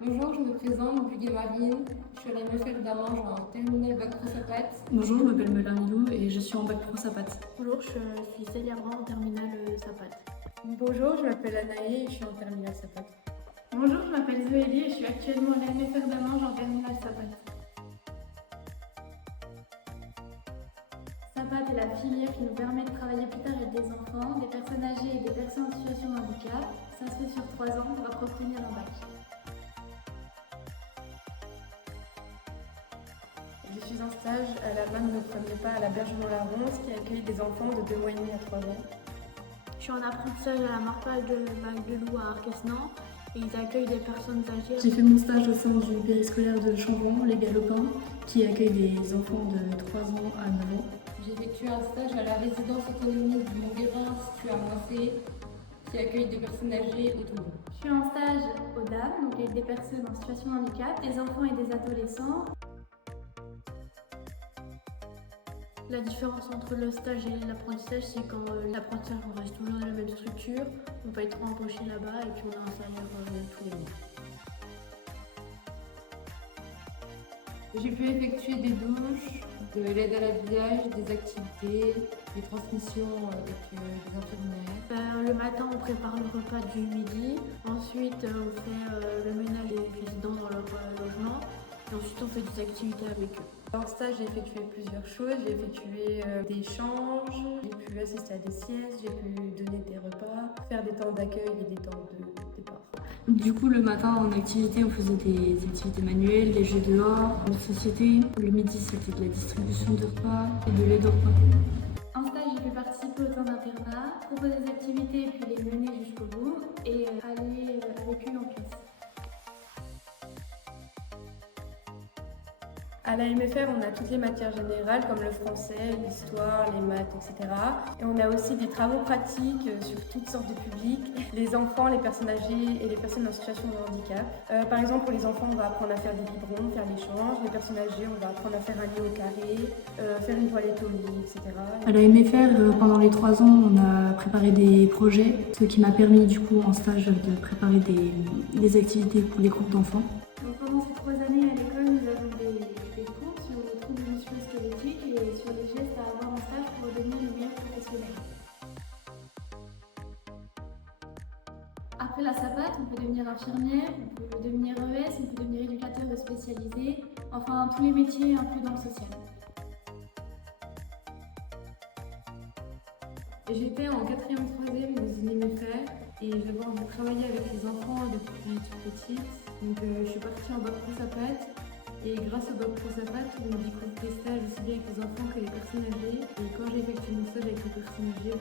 Bonjour, je me présente, Buguet Marine. Je suis à la MFL d'Amange en terminale bac pro SAPAT. Bonjour, je m'appelle Melin Milou et je suis en bac pro SAPAT. Bonjour, je suis Célia Brand en terminale SAPAT. Bonjour, je m'appelle Anaï et je suis en terminale SAPAT. Bonjour, je m'appelle Zoélie et je suis actuellement à la MFR d'Amange en terminale SAPAT. SAPAT est la filière qui nous permet de travailler plus tard avec des enfants, des personnes âgées et des personnes en situation de handicap. Ça se fait sur 3 ans pour obtenir un bac. Je suis en stage à la MAN de premier pas à la Bergeron-la-Ronce qui accueille des enfants de 2 mois et demi à 3 ans. Je suis en apprentissage à la Marpal de Loup à Arquesnan et ils accueillent des personnes âgées. J'ai fait mon stage au sein du périscolaire de Chambon, les Galopins, qui accueille des enfants de 3 ans à 9 ans. J'ai effectué un stage à la résidence autonomie du Mont-Guérin située à Moissé qui accueille des personnes âgées autonomes. Je suis en stage au DAM, donc avec des personnes en situation de handicap, des enfants et des adolescents. La différence entre le stage et l'apprentissage, c'est quand l'apprentissage, on reste toujours dans la même structure, on peut être embauché là-bas et puis on a un salaire tous les mois. J'ai pu effectuer des douches, de l'aide à l'habillage, des activités, des transmissions avec des infirmières. Le matin, on prépare le repas du midi. Ensuite, on fait le ménage des résidents dans leur logement. Et ensuite, on fait des activités avec eux. En stage, j'ai effectué plusieurs choses. J'ai effectué des échanges, j'ai pu assister à des siestes, j'ai pu donner des repas, faire des temps d'accueil et des temps de départ. Du coup, le matin, en activité, on faisait des activités manuelles, des jeux dehors, de société. Le midi, c'était de la distribution de repas et de l'aide au repas. En stage, j'ai pu participer au temps d'internat, proposer des activités et puis les mener jusqu'au bout et aller avec eux en classe. À la MFR, on a toutes les matières générales comme le français, l'histoire, les maths, etc. Et on a aussi des travaux pratiques sur toutes sortes de publics, les enfants, les personnes âgées et les personnes en situation de handicap. Par exemple, pour les enfants, on va apprendre à faire des biberons, faire l'échange. Les personnes âgées, on va apprendre à faire un lit au carré, faire une toilette au lit, etc. À la MFR, pendant les 3 ans, on a préparé des projets, ce qui m'a permis, du coup, en stage, de préparer des activités pour les groupes d'enfants. Donc pendant ces 3 années à l'école, nous avons des cours sur les troubles musculo-squelettiques et sur les gestes à avoir en stage pour devenir le meilleur professionnel. Après la SAPAT, on peut devenir infirmière, on peut devenir ES, on peut devenir éducateur spécialisé, enfin tous les métiers un peu dans le social. J'étais en 4e, 3e dans une MFR et j'ai travaillé avec les enfants depuis toute petite. Donc je suis partie en bac pro SAPAT et grâce au bac pro SAPAT, on découvre des stages aussi bien avec les enfants que les personnes âgées. Et quand j'ai effectué mon stage avec les personnes âgées,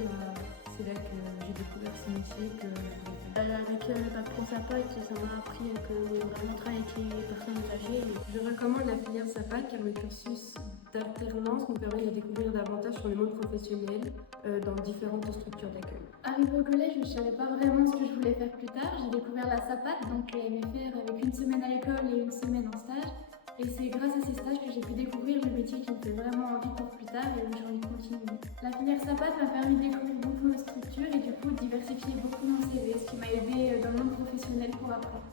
c'est là que j'ai découvert ce métier que je voulais faire. Avec le bac pro SAPAT, ça m'a appris que vraiment travailler avec les personnes âgées. Je recommande la filière SAPAT car le cursus d'alternance nous permet de découvrir davantage sur le monde professionnel dans différentes structures d'accueil. Arrivée au collège, je ne savais pas vraiment ce que je voulais faire plus tard. J'ai découvert la SAPAT, donc les MFR avec une semaine à l'école et une semaine en stage. Et c'est grâce à ces stages que j'ai pu découvrir le métier qui me fait vraiment envie pour plus tard et où j'ai envie de continuer. La filière SAPAT m'a permis de découvrir beaucoup de structures et du coup de diversifier beaucoup mon CV, ce qui m'a aidé dans le monde professionnel pour apprendre.